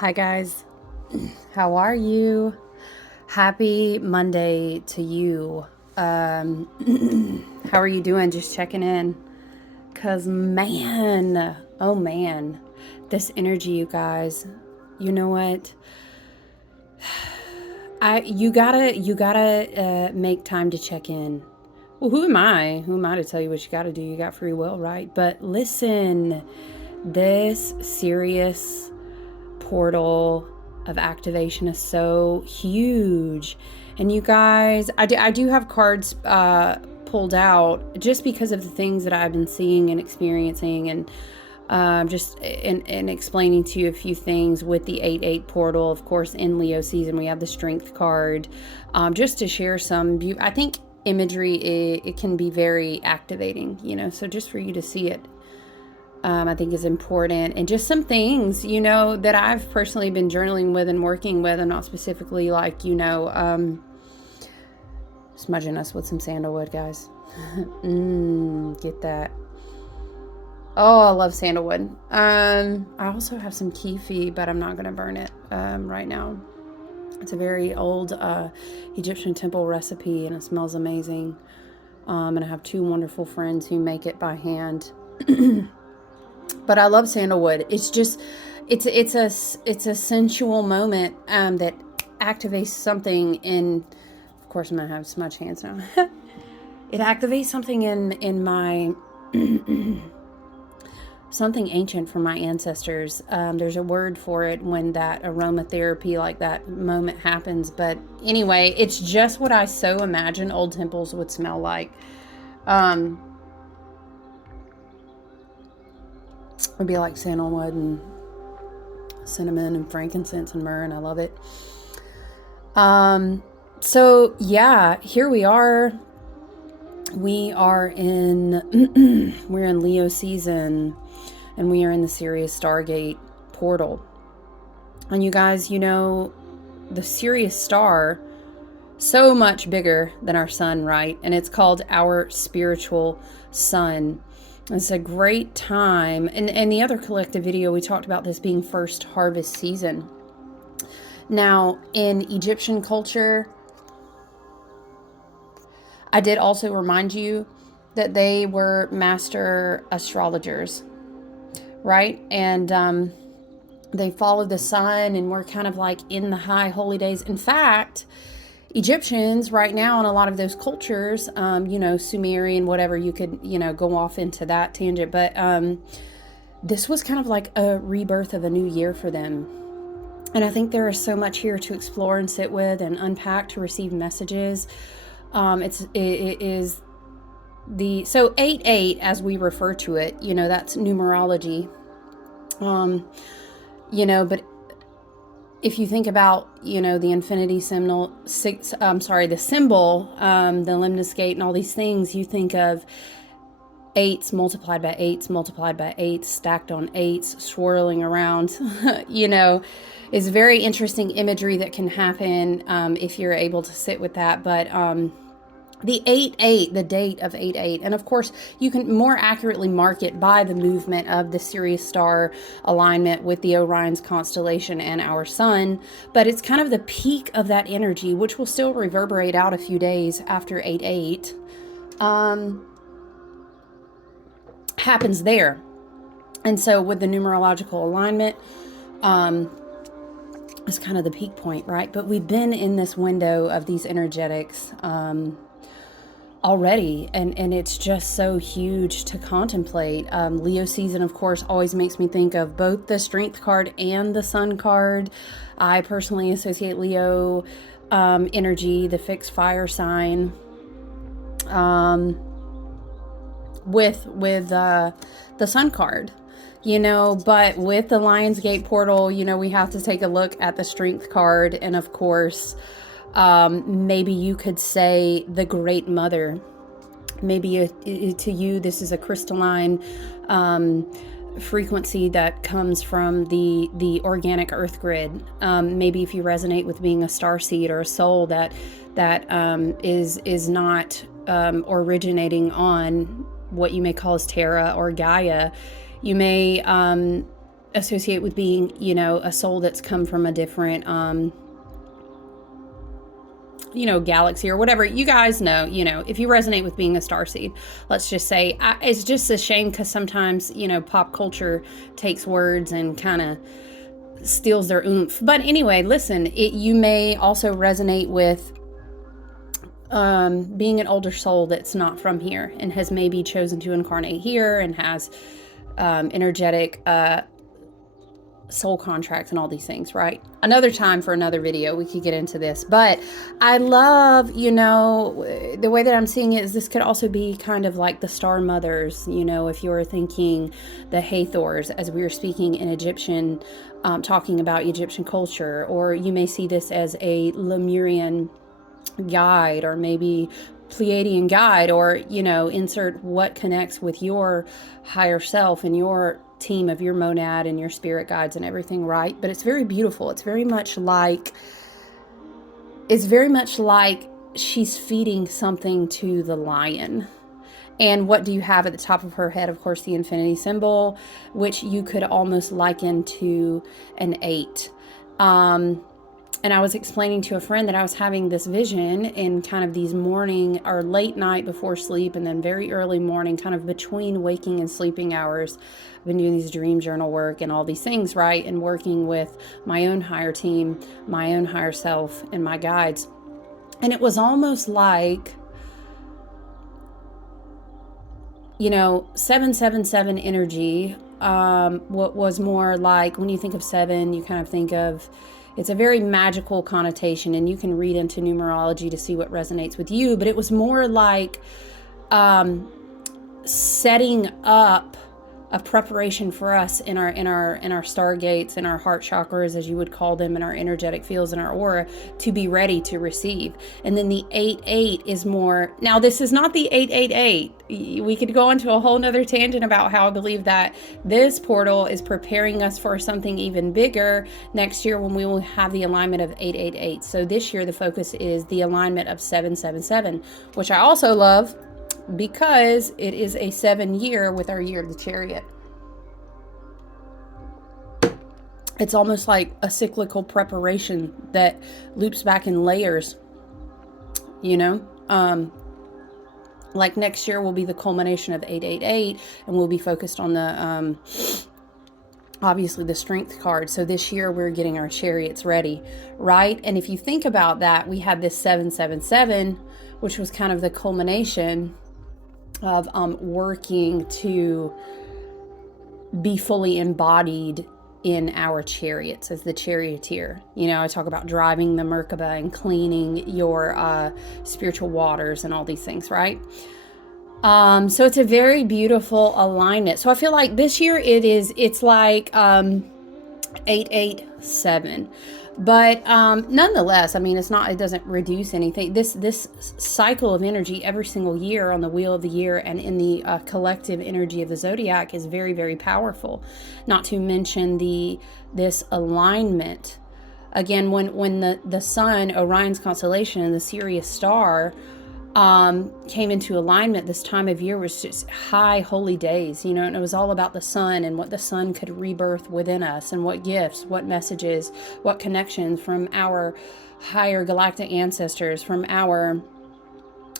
Hi, guys. How are you? Happy Monday to you. How are you doing? Just checking in. Because, man, oh man, this energy, you guys, you know what? You gotta make time to check in. Well, who am I? Who am I to tell you what you gotta do? You got free will, right? But listen, this Sirius portal of activation is so huge. And you guys, I do have cards pulled out just because of the things that I've been seeing and experiencing, and just in explaining to you a few things with the 8-8 portal. Of course, in Leo season, we have the strength card, just to share some I think imagery, it can be very activating, so just for you to see it, I think is important. And just some things, that I've personally been journaling with and working with. I'm not specifically like, smudging us with some sandalwood, guys. Get that. Oh, I love sandalwood. I also have some kefi, but I'm not going to burn it right now. It's a very old Egyptian temple recipe, and it smells amazing. And I have two wonderful friends who make it by hand. But I love sandalwood. It's just, it's a sensual moment that activates something in. Of course, I'm gonna have smudge hands now. It activates something in my something ancient from my ancestors. There's a word for it when that aromatherapy, like that moment happens. But anyway, it's just what I so imagine old temples would smell like. It'd be like sandalwood and cinnamon and frankincense and myrrh, and I love it. So yeah, here we are. We are in we're in Leo season, and we are in the Sirius Stargate portal. And you guys, the Sirius star, so much bigger than our sun, right? And it's called our spiritual sun. It's a great time. And the other collective video, we talked about this being first harvest season. Now, in Egyptian culture, I did also remind you that they were master astrologers, right? And they followed the sun and were kind of like in the high holy days. In fact, Egyptians right now in a lot of those cultures, Sumerian, whatever, you could, go off into that tangent. But this was kind of like a rebirth of a new year for them. And I think there is so much here to explore and sit with and unpack to receive messages. It is so 8-8, as we refer to it, that's numerology. But if you think about, the infinity symbol, the symbol, the lemniscate and all these things, you think of eights multiplied by eights multiplied by eights stacked on eights swirling around. Is very interesting imagery that can happen if you're able to sit with that. But the 8-8, the date of 8-8, and of course you can more accurately mark it by the movement of the Sirius star alignment with the Orion's constellation and our sun. But it's kind of the peak of that energy, which will still reverberate out a few days after 8-8 happens there. And so with the numerological alignment, it's kind of the peak point, right? But we've been in this window of these energetics already, and it's just so huge to contemplate. Leo season, of course, always makes me think of both the strength card and the sun card. I personally associate Leo energy, the fixed fire sign, with the sun card. But with the Lionsgate portal, we have to take a look at the strength card. And of course, maybe you could say the Great Mother. Maybe to you, this is a crystalline frequency that comes from the organic earth grid. Maybe if you resonate with being a starseed or a soul that is not originating on what you may call as Terra or Gaia, you may associate with being, you know, a soul that's come from a different, you know, galaxy or whatever. You guys know, you know, if you resonate with being a starseed, let's just say, it's just a shame because sometimes, you know, pop culture takes words and kind of steals their oomph. But anyway, listen, you may also resonate with being an older soul that's not from here and has maybe chosen to incarnate here and has energetic soul contracts and all these things, right? Another time for another video, we could get into this. But I love, you know, the way that I'm seeing it is this could also be kind of like the star mothers, you know, if you're thinking the Hathors, as we were speaking in Egyptian, talking about Egyptian culture, or you may see this as a Lemurian guide, or maybe Pleiadian guide, or, you know, insert what connects with your higher self and your team of your monad and your spirit guides and everything, right? But it's very beautiful. It's very much like she's feeding something to the lion. And what do you have at the top of her head? Of course, the infinity symbol, which you could almost liken to an 8. And I was explaining to a friend that I was having this vision in kind of these morning or late night before sleep, and then very early morning, kind of between waking and sleeping hours. I've been doing these dream journal work and all these things, right? And working with my own higher team, my own higher self, and my guides. And it was almost like, you know, 777 energy. What was more like, when you think of 7, you kind of think of, it's a very magical connotation, and you can read into numerology to see what resonates with you. But it was more like setting up a preparation for us in our stargates, in our heart chakras, as you would call them, in our energetic fields, in our aura, to be ready to receive. And then the 8-8 is more, now this is not the 888. We could go into a whole nother tangent about how I believe that this portal is preparing us for something even bigger next year, when we will have the alignment of 888. So this year the focus is the alignment of 777, which I also love, because it is a 7 year with our year of the chariot. It's almost like a cyclical preparation that loops back in layers, you know. Like next year will be the culmination of 888, and we'll be focused on the obviously the strength card. So this year we're getting our chariots ready, right? And if you think about that, we had this 777, which was kind of the culmination of working to be fully embodied in our chariots as the charioteer. You know, I talk about driving the Merkaba and cleaning your spiritual waters and all these things, right? So it's a very beautiful alignment. So I feel like this year it's like 887. But nonetheless, I mean, it doesn't reduce anything. This cycle of energy every single year on the wheel of the year and in the collective energy of the zodiac is very, very powerful. Not to mention this alignment. Again, when the sun, Orion's constellation, and the Sirius star came into alignment, this time of year was just high holy days, you know, and it was all about the sun and what the sun could rebirth within us, and what gifts, what messages, what connections from our higher galactic ancestors, from our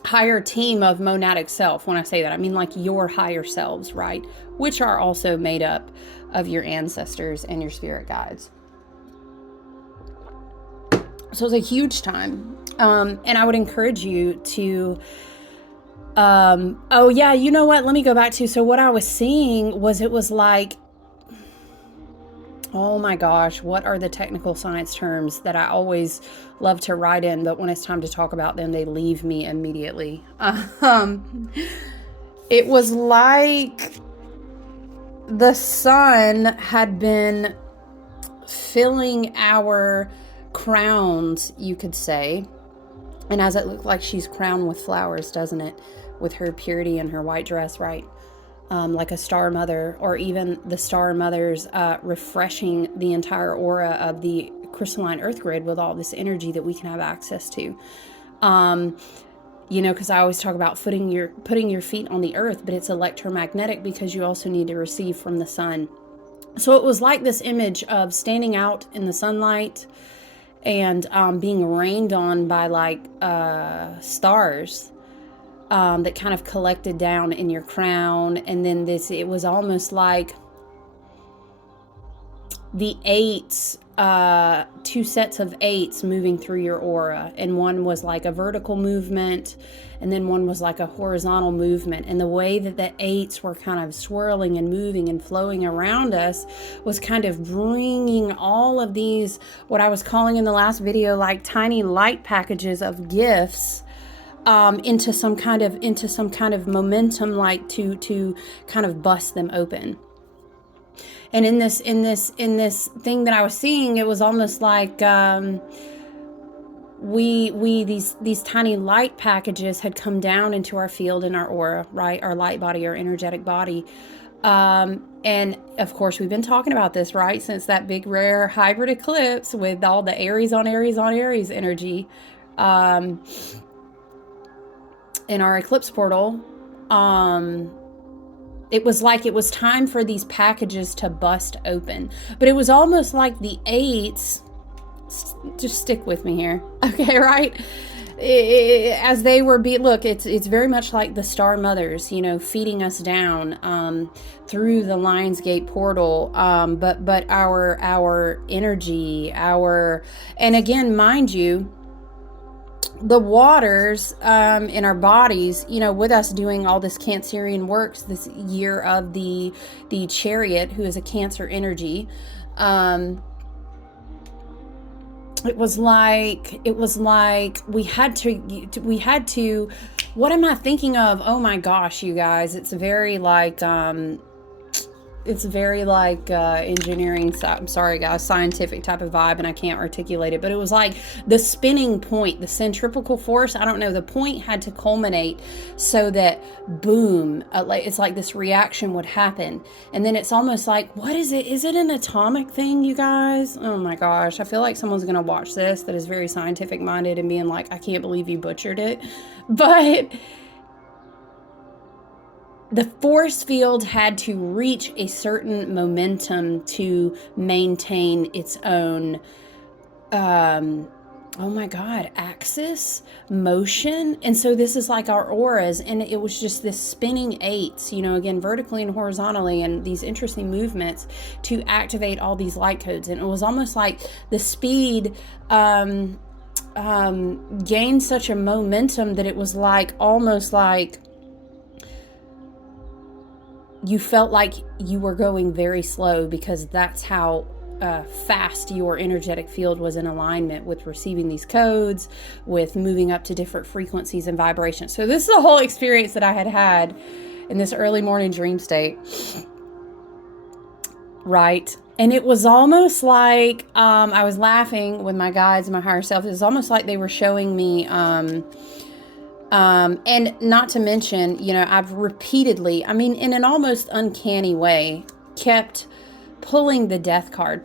higher team of monadic self. When I say that, I mean like your higher selves, right? Which are also made up of your ancestors and your spirit guides. So it's a huge time. And I would encourage you to, oh yeah, you know what? Let me go back to, so what I was seeing was, it was like, oh my gosh, what are the technical science terms that I always love to write in, but when it's time to talk about them, they leave me immediately. It was like the sun had been filling our crowns, you could say. And as it looked like she's crowned with flowers, doesn't it? With her purity and her white dress, right? Like a star mother, or even the star mothers refreshing the entire aura of the crystalline earth grid with all this energy that we can have access to. You know, because I always talk about putting your feet on the earth, but it's electromagnetic, because you also need to receive from the sun So it was like this image of standing out in the sunlight and being rained on by like stars that kind of collected down in your crown. And then it was almost like the eights, two sets of eights moving through your aura. And one was like a vertical movement, and then one was like a horizontal movement. And the way that the eights were kind of swirling and moving and flowing around us was kind of bringing all of these, what I was calling in the last video, like tiny light packages of gifts into some kind of momentum, like to kind of bust them open. And in this thing that I was seeing, it was almost like these tiny light packages had come down into our field and our aura, right? Our light body, our energetic body. And of course, we've been talking about this, right? Since that big rare hybrid eclipse with all the Aries on Aries on Aries energy in our eclipse portal. It was like it was time for these packages to bust open. But it was almost like the eights, just stick with me here, okay, right? As they were look, it's very much like the star mothers, you know, feeding us down through the Lionsgate portal. But our energy, and again, mind you, the waters in our bodies, you know, with us doing all this Cancerian works this year of the Chariot, who is a Cancer energy. It was like we had to. What am I thinking of? Oh my gosh, you guys! It's very like engineering. I'm sorry, guys, scientific type of vibe, and I can't articulate it. But it was like the spinning point, the centrifugal force. I don't know. The point had to culminate so that boom, it's like this reaction would happen, and then it's almost like, what is it? Is it an atomic thing, you guys? Oh my gosh, I feel like someone's gonna watch this that is very scientific minded and being like, I can't believe you butchered it, but. The force field had to reach a certain momentum to maintain its own, oh my God, axis, motion. And so this is like our auras, and it was just this spinning eights, you know, again, vertically and horizontally, and these interesting movements to activate all these light codes. And it was almost like the speed gained such a momentum that it was like, almost like, you felt like you were going very slow, because that's how fast your energetic field was in alignment with receiving these codes, with moving up to different frequencies and vibrations. So this is the whole experience that I had in this early morning dream state, right? And it was almost like I was laughing with my guides and my higher self. It was almost like they were showing me and not to mention, you know, I've repeatedly, I mean, in an almost uncanny way, kept pulling the death card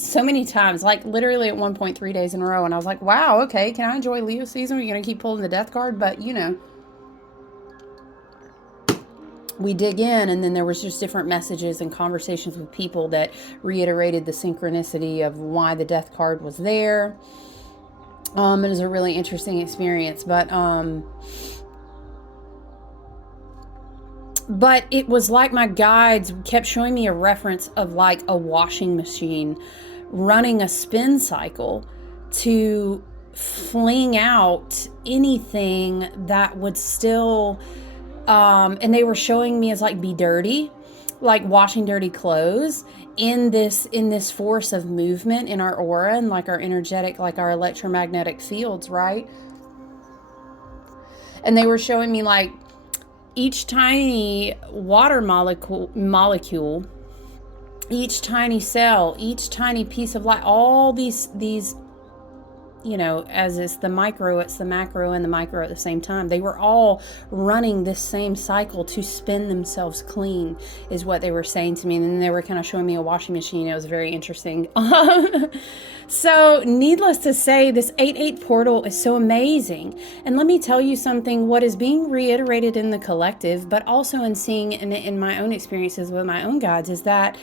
so many times, like literally at 1.3 days in a row. And I was like, wow, okay, can I enjoy Leo season? We're going to keep pulling the death card. But, you know, we dig in, and then there was just different messages and conversations with people that reiterated the synchronicity of why the death card was there. It was a really interesting experience, but it was like my guides kept showing me a reference of like a washing machine running a spin cycle to fling out anything that would still, and they were showing me as like be dirty, like washing dirty clothes in this force of movement in our aura and like our energetic, like our electromagnetic fields, right? And they were showing me like each tiny water molecule, each tiny cell, each tiny piece of light, all these as it's the micro, it's the macro and the micro at the same time. They were all running this same cycle to spin themselves clean, is what they were saying to me. And then they were kind of showing me a washing machine. It was very interesting. So needless to say, this 8/8 portal is so amazing. And let me tell you something, what is being reiterated in the collective, but also in seeing in my own experiences with my own guides, is that,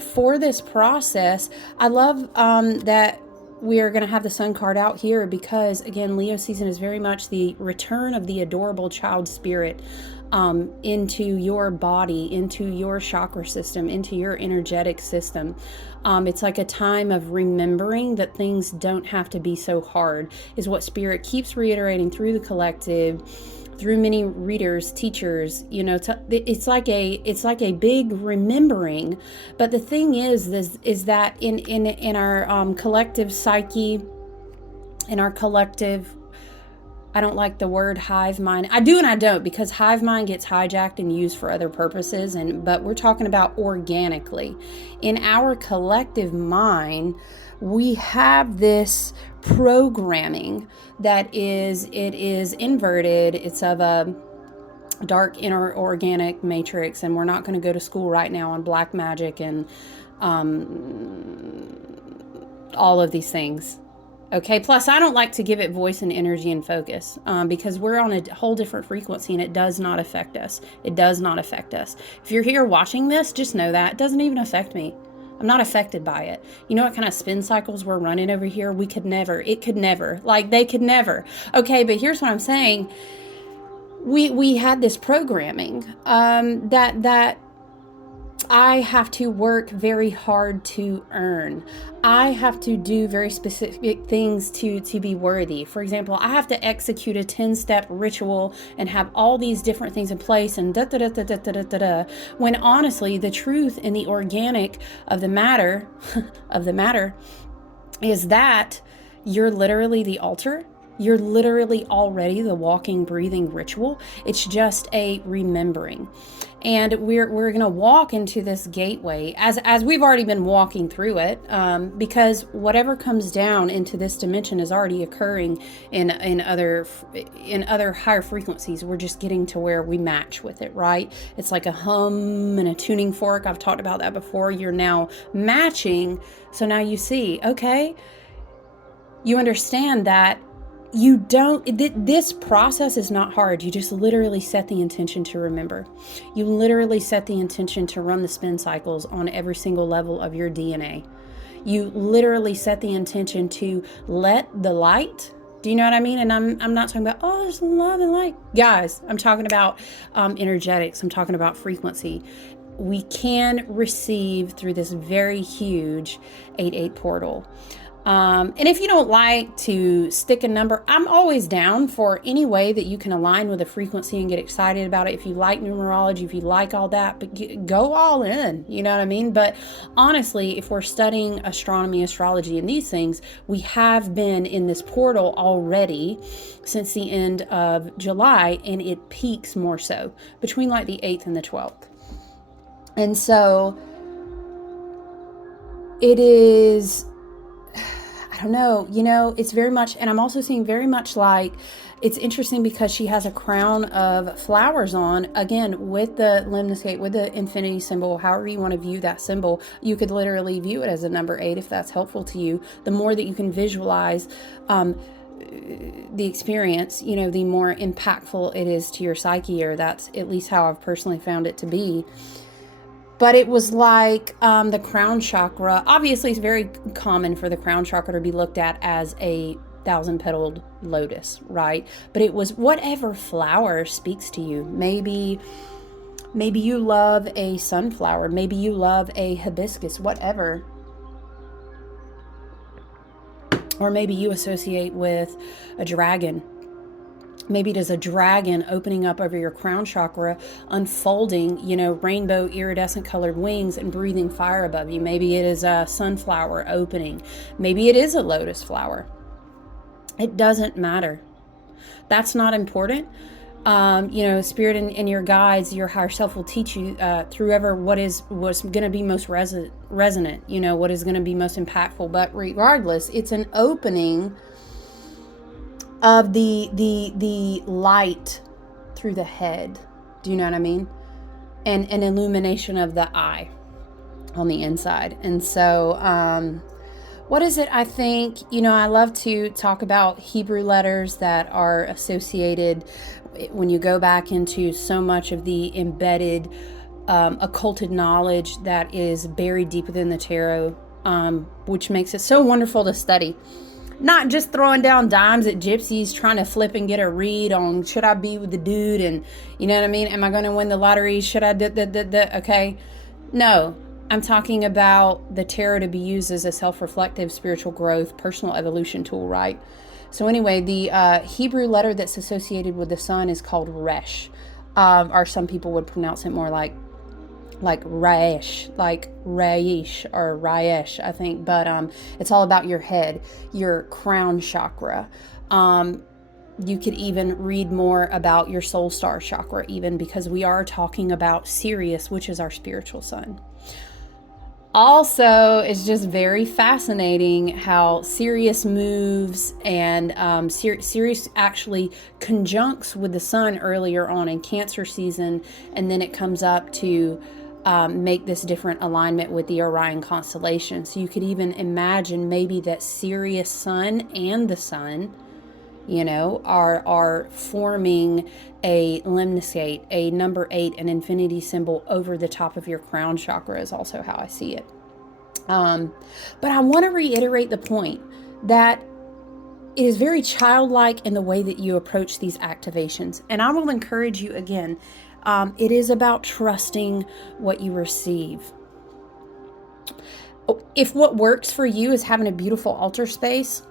for this process, I love that we are going to have the sun card out here, because again, Leo season is very much the return of the adorable child spirit into your body, into your chakra system, into your energetic system. It's like a time of remembering that things don't have to be so hard, is what Spirit keeps reiterating through the collective, through many readers, teachers. It's like a big remembering. But the thing is that in our collective psyche, in our collective, I don't like the word hive mind. I do and I don't, because hive mind gets hijacked and used for other purposes. But we're talking about organically. In our collective mind, we have this programming that is inverted. It's of a dark inner organic matrix, and we're not going to go to school right now on black magic and all of these things. Okay, plus I don't like to give it voice and energy and focus because we're on a whole different frequency, and it does not affect us. It does not affect us. If you're here watching this, just know that it doesn't even affect me. I'm not affected by it. You know what kind of spin cycles we're running over here? They could never. Okay, but here's what I'm saying. We had this programming that I have to work very hard to earn. I have to do very specific things to be worthy. For example, I have to execute a 10-step ritual and have all these different things in place and when honestly, the truth and the organic of the matter is that you're literally the altar. You're literally already the walking, breathing ritual. It's just a remembering. And we're going to walk into this gateway as we've already been walking through it, because whatever comes down into this dimension is already occurring in other higher frequencies. We're just getting to where we match with it, right? It's like a hum and a tuning fork. I've talked about that before. You're now matching. So now you see, okay, you understand that this process is not hard. You just literally set the intention to remember. You literally set the intention to run the spin cycles on every single level of your DNA. You literally set the intention to let the light, do you know what I mean? And I'm not talking about, there's love and light. Guys, I'm talking about energetics. I'm talking about frequency. We can receive through this very huge 8/8 portal. And if you don't like to stick a number, I'm always down for any way that you can align with a frequency and get excited about it. If you like numerology, if you like all that, but go all in, you know what I mean? But honestly, if we're studying astronomy, astrology, and these things, we have been in this portal already since the end of July, and it peaks more so between like the 8th and the 12th. And so it is, I don't know, it's very much, and I'm also seeing very much like, it's interesting because she has a crown of flowers on, again, with the lemniscate, with the infinity symbol, however you want to view that symbol. You could literally view it as a number 8 if that's helpful to you. The more that you can visualize the experience, the more impactful it is to your psyche, or that's at least how I've personally found it to be. But it was like the crown chakra. Obviously, it's very common for the crown chakra to be looked at as a 1,000-petaled lotus, right? But it was whatever flower speaks to you. Maybe you love a sunflower. Maybe you love a hibiscus, whatever. Or maybe you associate with a dragon. Maybe it is a dragon opening up over your crown chakra, unfolding, rainbow iridescent colored wings and breathing fire above you. Maybe it is a sunflower opening. Maybe it is a lotus flower. It doesn't matter. That's not important. Spirit and your guides, your higher self will teach you through ever what's going to be most resonant, what is going to be most impactful. But regardless, it's an opening of the light through the head. Do you know what I mean? And an illumination of the eye on the inside. And so, what is it? I think, I love to talk about Hebrew letters that are associated when you go back into so much of the embedded, occulted knowledge that is buried deep within the tarot, which makes it so wonderful to study. Not just throwing down dimes at gypsies trying to flip and get a read on should I be with the dude and you know what I mean? Am I going to win the lottery? Should I okay? No, I'm talking about the tarot to be used as a self-reflective spiritual growth, personal evolution tool, right? So anyway, the Hebrew letter that's associated with the sun is called Resh, or some people would pronounce it more like Raish, like Raish or Raish, I think. But it's all about your head, your crown chakra. You could even read more about your soul star chakra, even because we are talking about Sirius, which is our spiritual sun. Also, it's just very fascinating how Sirius moves, and Sirius actually conjuncts with the sun earlier on in Cancer season, and then it comes up to make this different alignment with the Orion constellation. So you could even imagine maybe that Sirius sun and the sun, are forming a lemniscate, a number 8, an infinity symbol over the top of your crown chakra is also how I see it. But I want to reiterate the point that it is very childlike in the way that you approach these activations. And I will encourage you again, it is about trusting what you receive. If what works for you is having a beautiful altar space,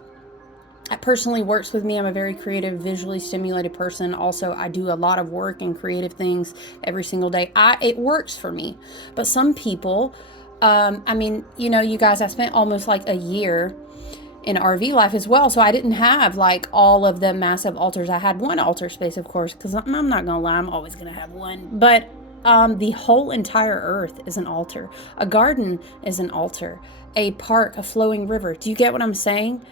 that personally works with me. I'm a very creative, visually stimulated person. Also, I do a lot of work and creative things every single day. It works for me. But some people, you guys, I spent almost like a year in RV life as well. So I didn't have like all of the massive altars. I had one altar space, of course, because I'm not going to lie, I'm always going to have one. But the whole entire earth is an altar. A garden is an altar. A park, a flowing river. Do you get what I'm saying?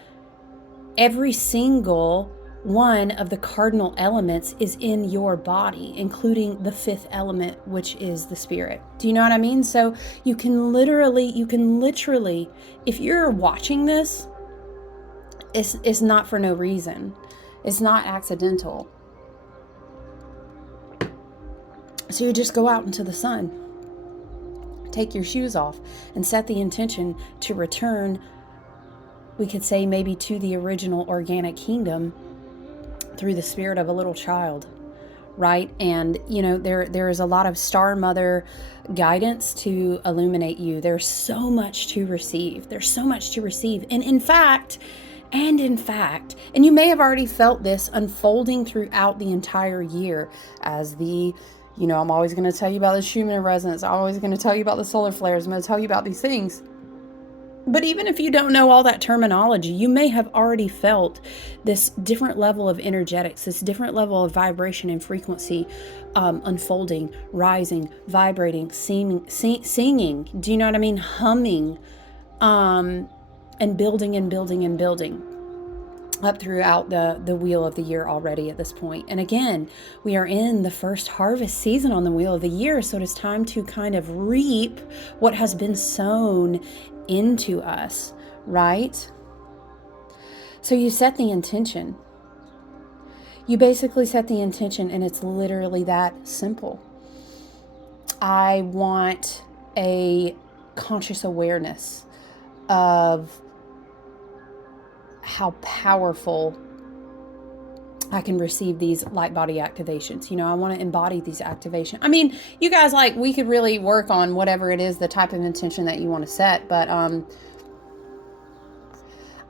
Every single one of the cardinal elements is in your body, including the 5th element, which is the spirit. Do you know what I mean? So you can literally, if you're watching this, it's not for no reason. It's not accidental. So you just go out into the sun, take your shoes off, and set the intention to return, we could say maybe to the original organic kingdom through the spirit of a little child, right? And, there is a lot of star mother guidance to illuminate you. There's so much to receive. And in fact, and you may have already felt this unfolding throughout the entire year as I'm always going to tell you about the Schumann resonance. I'm always going to tell you about the solar flares. I'm going to tell you about these things. But even if you don't know all that terminology, you may have already felt this different level of energetics, this different level of vibration and frequency unfolding, rising, vibrating, singing. Do you know what I mean? Humming, and building and building and building up throughout the wheel of the year already at this point. And again, we are in the first harvest season on the wheel of the year, so it is time to kind of reap what has been sown into us, right? So you set the intention. You basically set the intention, and it's literally that simple. I want a conscious awareness of how powerful I can receive these light body activations. I want to embody these activations. I mean, you guys, we could really work on whatever it is, the type of intention that you want to set, but I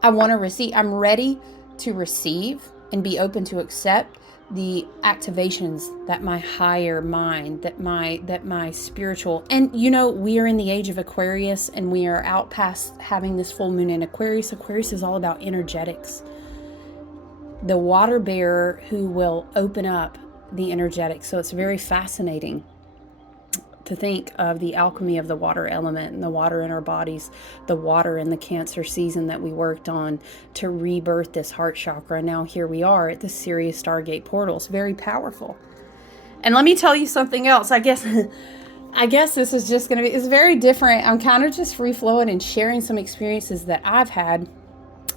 want to receive. I'm ready to receive and be open to accept the activations that my higher mind, that my spiritual, and we are in the age of Aquarius, and we are out past having this full moon in Aquarius. Aquarius is all about energetics. The water bearer who will open up the energetic. So it's very fascinating to think of the alchemy of the water element and the water in our bodies, the water in the Cancer season that we worked on to rebirth this heart chakra. Now here we are at the Sirius Stargate portal. It's very powerful. And let me tell you something else. I guess this is just going to be, it's very different. I'm kind of just free flowing and sharing some experiences that I've had.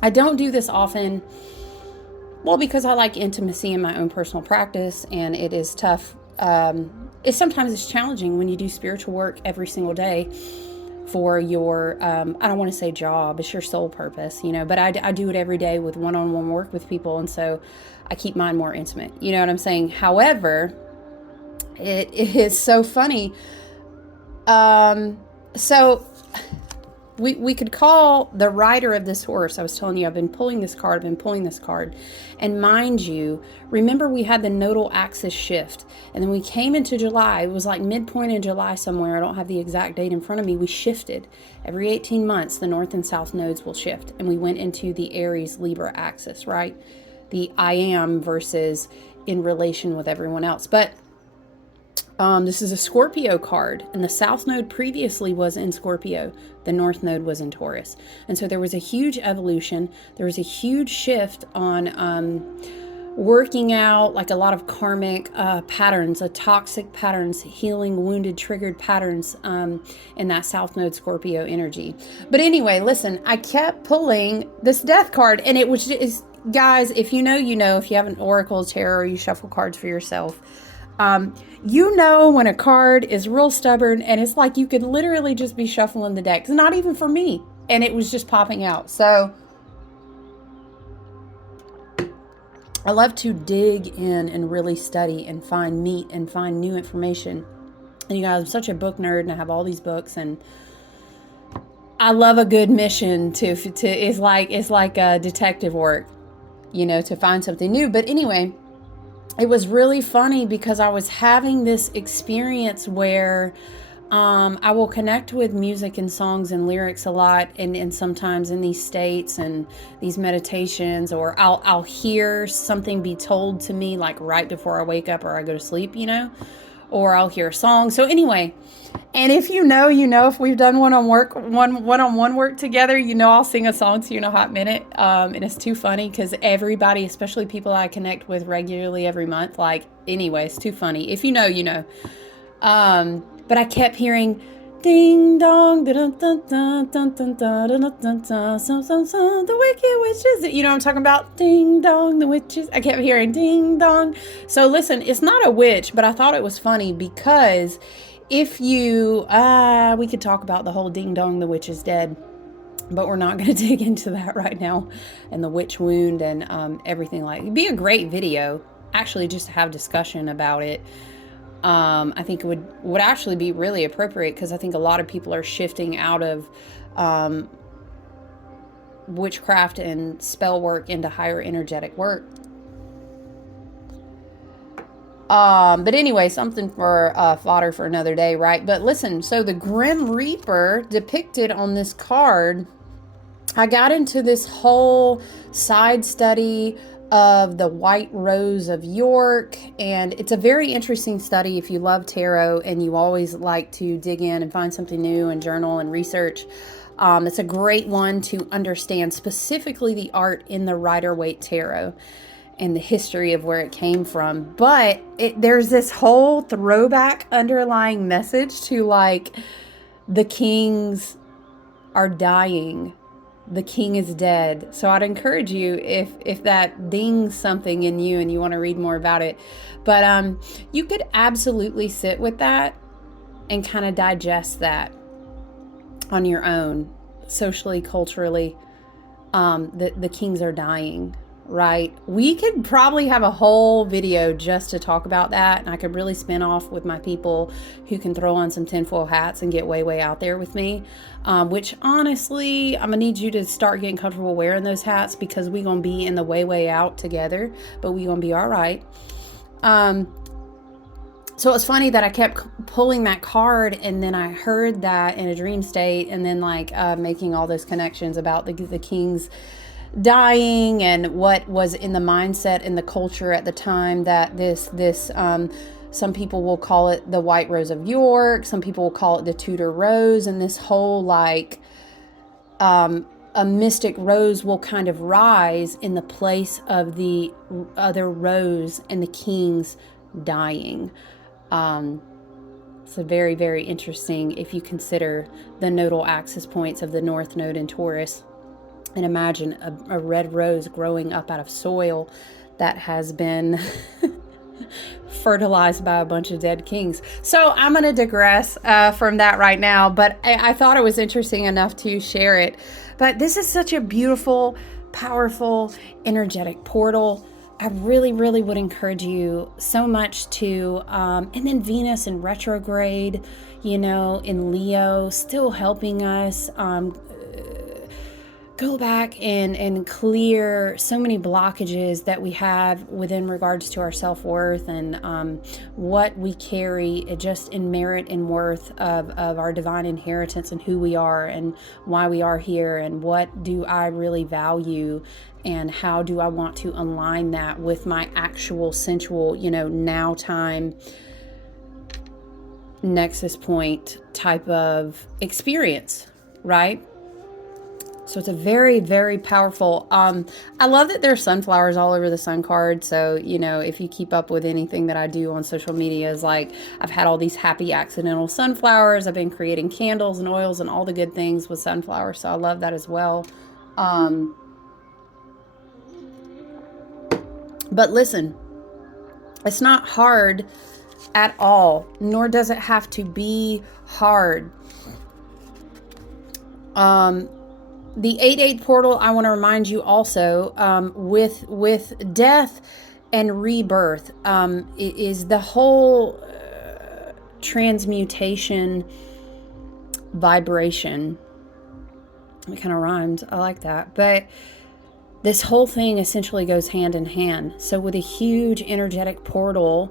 I don't do this often. Well, because I like intimacy in my own personal practice, and it is tough. Sometimes it's challenging when you do spiritual work every single day for your, I don't want to say job, it's your soul purpose, but I do it every day with one-on-one work with people. And so I keep mine more intimate. You know what I'm saying? However, it is so funny. So we could call the rider of this horse. I was telling you, I've been pulling this card. And mind you, remember we had the nodal axis shift. And then we came into July. It was like midpoint in July somewhere. I don't have the exact date in front of me. We shifted. Every 18 months, the north and south nodes will shift. And we went into the Aries Libra axis, right? The I am versus in relation with everyone else. But this is a Scorpio card, and the South Node previously was in Scorpio. The North Node was in Taurus. And so there was a huge evolution. There was a huge shift on working out like a lot of karmic patterns, toxic patterns, healing, wounded, triggered patterns in that South Node Scorpio energy. But anyway, listen, I kept pulling this death card, and it was just, guys, if you know, if you have an Oracle tarot or you shuffle cards for yourself, when a card is real stubborn, and it's like you could literally just be shuffling the deck. It's not even for me. And it was just popping out. So I love to dig in and really study and find meat and find new information. And you guys, I'm such a book nerd, and I have all these books, and I love a good mission it's like a detective work, to find something new. But anyway, it was really funny because I was having this experience where I will connect with music and songs and lyrics a lot, and sometimes in these states and these meditations, or I'll hear something be told to me like right before I wake up or I go to sleep, or I'll hear a song. So anyway, and if if we've done one-on-one work together, I'll sing a song to you in a hot minute. And it's too funny because everybody, especially people I connect with regularly every month, it's too funny. If you know. But I kept hearing ding dong, dun dun dun dun dun dun dun dun dun, the wicked witches. You know what I'm talking about? Ding dong, the witches. I kept hearing ding dong. So listen, it's not a witch, but I thought it was funny because if you, we could talk about the whole ding dong, the witch is dead, but we're not going to dig into that right now, and the witch wound and everything it'd be a great video, actually, just to have discussion about it. I think it would actually be really appropriate because I think a lot of people are shifting out of witchcraft and spell work into higher energetic work. But anyway, something for fodder for another day, right? But listen, so the Grim Reaper depicted on this card, I got into this whole side study of the White Rose of York, and it's a very interesting study if you love tarot and you always like to dig in and find something new and journal and research. It's a great one to understand specifically the art in the Rider-Waite Tarot and the history of where it came from. But there's this whole throwback underlying message to the kings are dying. The king is dead. So I'd encourage you, if that dings something in you and you want to read more about it. But you could absolutely sit with that and kind of digest that on your own, socially, culturally. The kings are dying, right? We could probably have a whole video just to talk about that, and I could really spin off with my people who can throw on some tinfoil hats and get way out there with me, which honestly, I'm gonna need you to start getting comfortable wearing those hats, because we're gonna be in the way out together, but we're gonna be all right. So it's funny that I kept pulling that card, and then I heard that in a dream state, and then making all those connections about the kings dying, and what was in the mindset and the culture at the time, that this some people will call it the White Rose of York, some people will call it the Tudor Rose, and this whole like a mystic rose will kind of rise in the place of the other rose and the kings dying. So very, very interesting if you consider the nodal axis points of the North Node in Taurus. And imagine a red rose growing up out of soil that has been fertilized by a bunch of dead kings. So I'm going to digress from that right now, but I thought it was interesting enough to share it. But this is such a beautiful, powerful, energetic portal. I really, really would encourage you so much to, and then Venus in retrograde, in Leo, still helping us go back and clear so many blockages that we have within regards to our self-worth and what we carry just in merit and worth of our divine inheritance and who we are and why we are here and what do I really value and how do I want to align that with my actual sensual, now time nexus point type of experience, right? So it's a very, very powerful, I love that there's sunflowers all over the sun card. So, if you keep up with anything that I do on social media, is like, I've had all these happy accidental sunflowers. I've been creating candles and oils and all the good things with sunflowers. So I love that as well. But listen, it's not hard at all, nor does it have to be hard. The 8/8 portal, I want to remind you also, with death and rebirth, is the whole transmutation vibration. It kind of rhymes. I like that. But this whole thing essentially goes hand in hand. So with a huge energetic portal,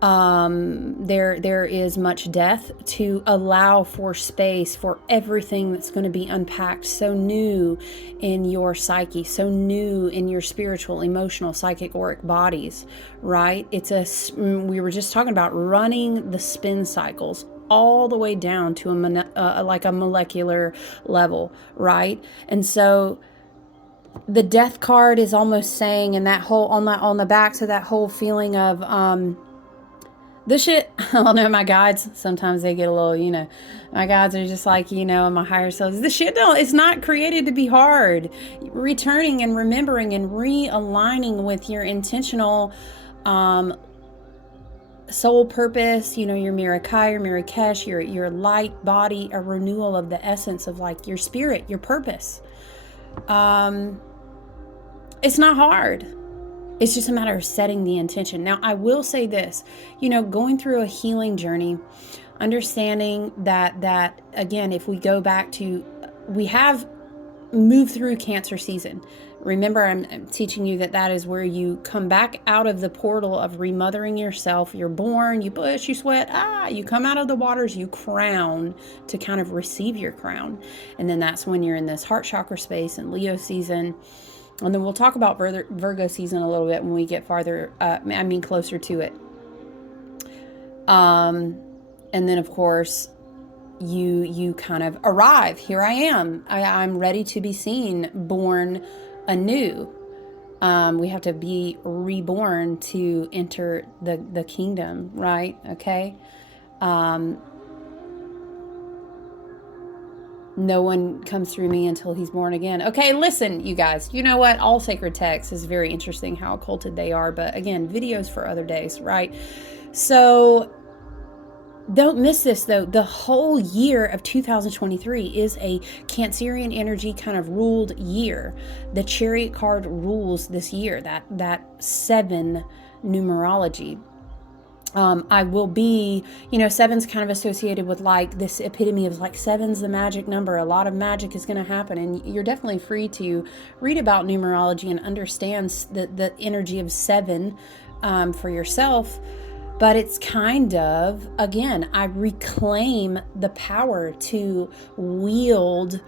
there is much death to allow for space for everything that's going to be unpacked, so new in your psyche, so new in your spiritual, emotional, psychic, auric bodies, right? We were just talking about running the spin cycles all the way down to like a molecular level, right? And so the death card is almost saying, and that whole on the back, so that whole feeling of this shit, I don't know, my guides, sometimes they get a little, my guides are just like, my higher selves, this shit it's not created to be hard. Returning and remembering and realigning with your intentional soul purpose, your Mirakai, your Mirakesh, your light body, a renewal of the essence of like your spirit, your purpose. It's not hard. It's just a matter of setting the intention. Now, I will say this, going through a healing journey, understanding that again, if we go back to, we have moved through Cancer season. Remember, I'm teaching you that is where you come back out of the portal of remothering yourself. You're born, you push, you sweat, you come out of the waters, you crown to kind of receive your crown. And then that's when you're in this heart chakra space and Leo season. And then we'll talk about Virgo season a little bit when we get farther, closer to it. And then, of course, you kind of arrive. Here I am. I'm ready to be seen, born anew. We have to be reborn to enter the kingdom, right? Okay. No one comes through me until he's born again. Okay, listen, you guys, you know what? All sacred texts is very interesting how occulted they are. But again, videos for other days, right? So don't miss this, though. The whole year of 2023 is a Cancerian energy kind of ruled year. The Chariot card rules this year, that 7 numerology. I will be, 7's kind of associated with like this epitome of like 7's the magic number. A lot of magic is going to happen, and you're definitely free to read about numerology and understand the energy of 7 for yourself. But it's kind of, again, I reclaim the power to wield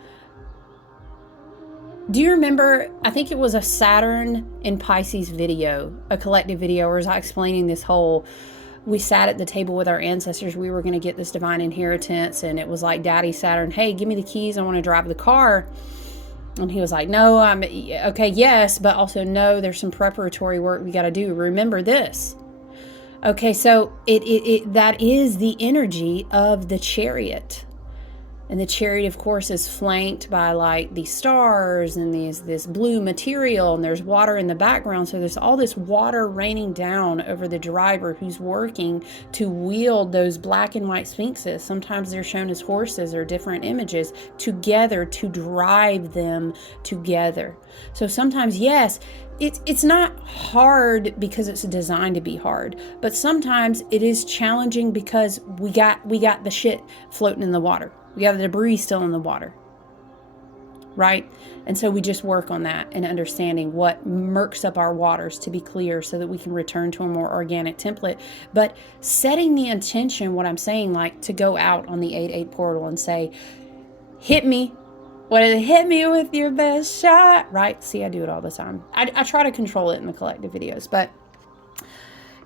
Do you remember, I think it was a Saturn in Pisces video, a collective video, where I was explaining this whole, we sat at the table with our ancestors, we were going to get this divine inheritance, and it was like, Daddy Saturn, hey, give me the keys, I want to drive the car. And he was like, no, I'm okay, yes, but also no, there's some preparatory work we got to do. Remember this. Okay, so that is the energy of the chariot. And the chariot, of course, is flanked by like these stars and this blue material, and there's water in the background. So there's all this water raining down over the driver who's working to wield those black and white sphinxes. Sometimes they're shown as horses or different images together to drive them together. So sometimes, yes, it's not hard because it's designed to be hard, but sometimes it is challenging because we got the shit floating in the water. We got the debris still in the water, right? And so we just work on that and understanding what murks up our waters to be clear so that we can return to a more organic template. But setting the intention, what I'm saying, like to go out on the 8-8 portal and say, hit me. What is it? Hit me with your best shot, right? See, I do it all the time. I try to control it in the collective videos, but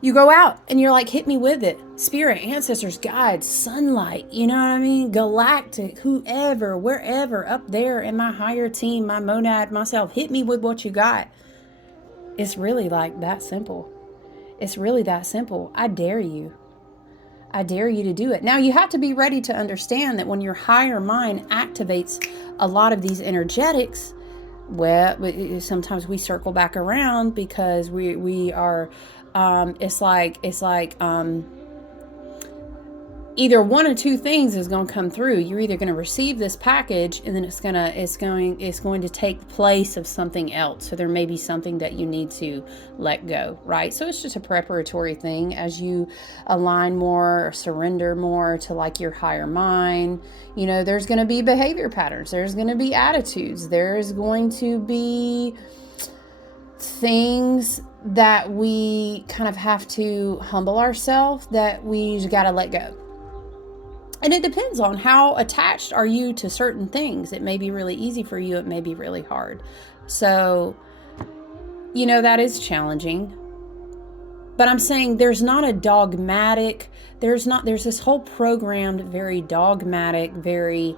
you go out and you're like, hit me with it. Spirit, ancestors, guides, sunlight, you know what I mean? Galactic, whoever, wherever, up there in my higher team, my monad, myself, hit me with what you got. It's really like that simple. It's really that simple. I dare you. I dare you to do it. Now, you have to be ready to understand that when your higher mind activates a lot of these energetics, well, sometimes we circle back around because we are, it's like either one or two things is going to come through. You're either going to receive this package, and then it's going to take place of something else. So there may be something that you need to let go, right? So it's just a preparatory thing as you align more or surrender more to like your higher mind. You know, there's going to be behavior patterns. There's going to be attitudes. There's going to be things that we kind of have to humble ourselves, that we got to let go. And it depends on how attached are you to certain things. It may be really easy for you. It may be really hard. So, you know, that is challenging. But I'm saying there's not a dogmatic, there's this whole programmed, very dogmatic, very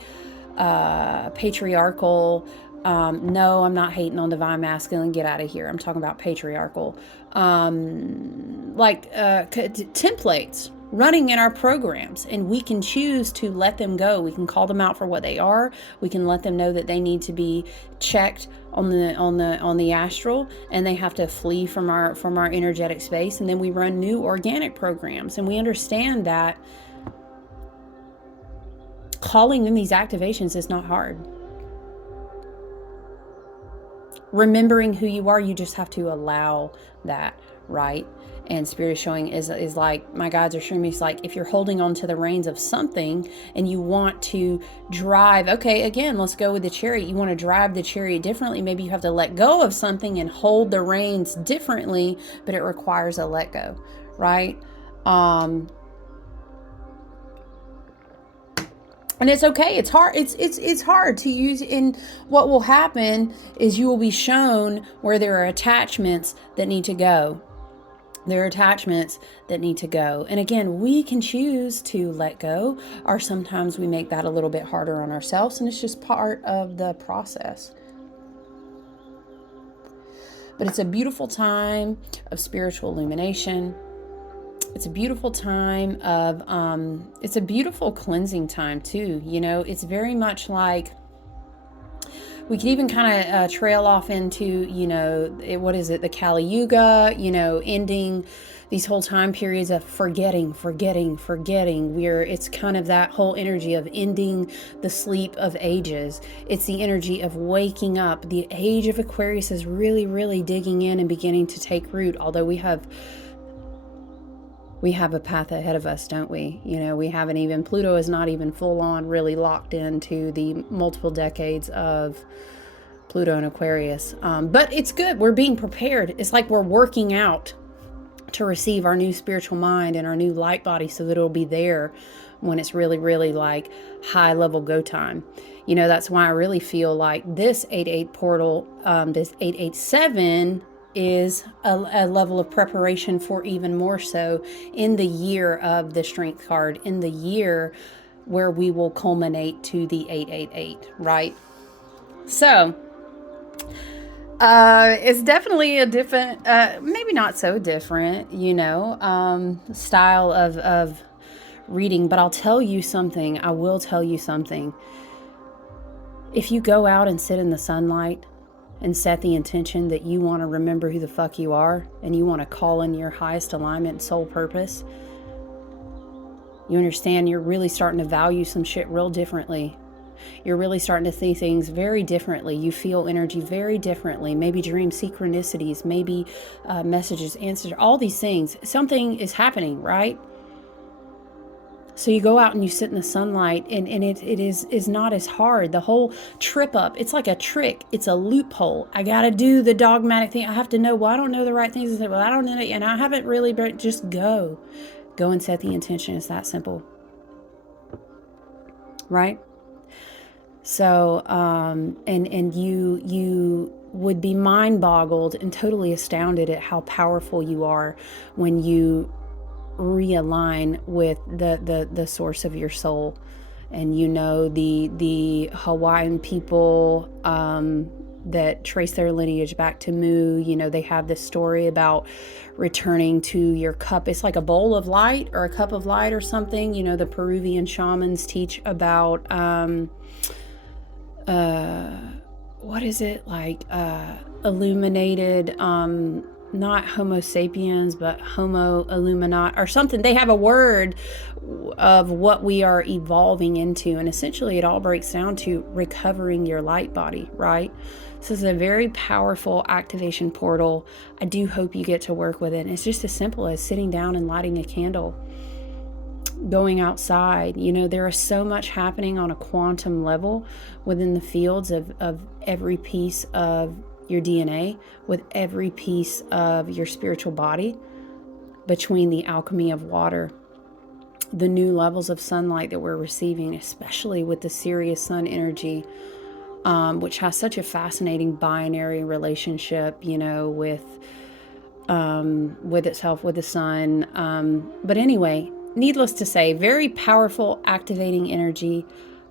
patriarchal. No, I'm not hating on divine masculine. Get out of here. I'm talking about patriarchal, templates running in our programs, and we can choose to let them go. We can call them out for what they are. We can let them know that they need to be checked on the astral, and they have to flee from our energetic space. And then we run new organic programs, and we understand that calling in these activations is not hard. Remembering who you are, you just have to allow that, right? And Spirit is showing is like, my guides are showing me, it's like if you're holding on to the reins of something and you want to drive, okay, again, let's go with the chariot. You want to drive the chariot differently. Maybe you have to let go of something and hold the reins differently, but it requires a let go, right? And it's okay. It's hard. It's hard to use. And what will happen is you will be shown where there are attachments that need to go. There are attachments that need to go. And again, we can choose to let go, or sometimes we make that a little bit harder on ourselves, and it's just part of the process. But it's a beautiful time of spiritual illumination. It's a beautiful time of, it's a beautiful cleansing time too. You know, it's very much like, we could even kind of trail off into, you know, the Kali Yuga, you know, ending these whole time periods of forgetting. It's kind of that whole energy of ending the sleep of ages. It's the energy of waking up. The age of Aquarius is really, really digging in and beginning to take root, although we have a path ahead of us, don't we? You know, Pluto is not even full on really locked into the multiple decades of Pluto and Aquarius. But it's good. We're being prepared. It's like we're working out to receive our new spiritual mind and our new light body, so that it'll be there when it's really, really like high level go time. You know, that's why I really feel like this 8-8 portal, this 887 is a level of preparation for even more so in the year of the Strength card, in the year where we will culminate to the 888, right? So, it's definitely a different, maybe not so different, you know, style of reading. But I'll tell you something. I will tell you something. If you go out and sit in the sunlight and set the intention that you want to remember who the fuck you are, and you want to call in your highest alignment and soul purpose, you understand you're really starting to value some shit real differently. You're really starting to see things very differently. You feel energy very differently. Maybe dream synchronicities, maybe messages, answers, all these things. Something is happening, right? So you go out and you sit in the sunlight, and it is not as hard. The whole trip up, it's like a trick. It's a loophole. I got to do the dogmatic thing. I have to know, well, I don't know the right things. Well, I don't know, and I haven't really, but just go and set the intention. It's that simple, right? So, and you would be mind boggled and totally astounded at how powerful you are when you realign with the source of your soul. And you know, the Hawaiian people that trace their lineage back to Mu, you know, they have this story about returning to your cup. It's like a bowl of light or a cup of light or something. You know, the Peruvian shamans teach about what is it, like illuminated, not Homo sapiens, but Homo Illuminat or something. They have a word of what we are evolving into, and essentially it all breaks down to recovering your light body, right? So this is a very powerful activation portal. I do hope you get to work with it. It's just as simple as sitting down and lighting a candle, going outside. You know, there is so much happening on a quantum level within the fields of every piece of your DNA, with every piece of your spiritual body, between the alchemy of water, the new levels of sunlight that we're receiving, especially with the Sirius sun energy, which has such a fascinating binary relationship, you know, with itself, with the sun. But anyway, needless to say, very powerful activating energy.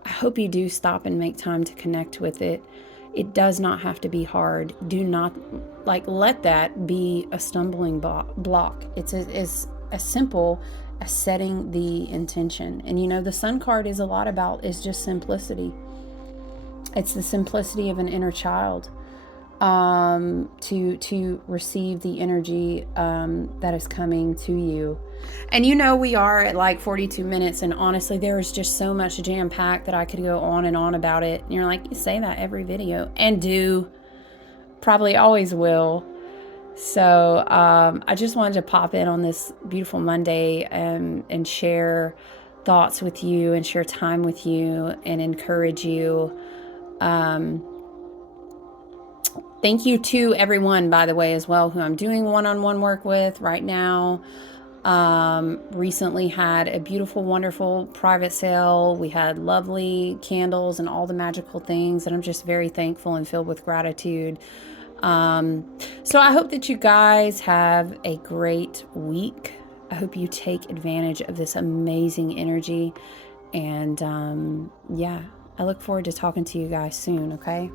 I hope you do stop and make time to connect with it. It does not have to be hard. Do not let that be a stumbling block. It's as simple as setting the intention. And you know, the sun card is a lot about is just simplicity. It's the simplicity of an inner child, to receive the energy that is coming to you. And you know, we are at like 42 minutes, and honestly, there is just so much jam-packed that I could go on and on about it. And you're like, you say that every video, and do, probably always will. So I just wanted to pop in on this beautiful Monday and share thoughts with you, and share time with you, and encourage you. Thank you to everyone, by the way, as well, who I'm doing one-on-one work with right now. Recently had a beautiful, wonderful private sale. We had lovely candles and all the magical things, and I'm just very thankful and filled with gratitude. So I hope that you guys have a great week. I hope you take advantage of this amazing energy. And yeah, I look forward to talking to you guys soon, okay?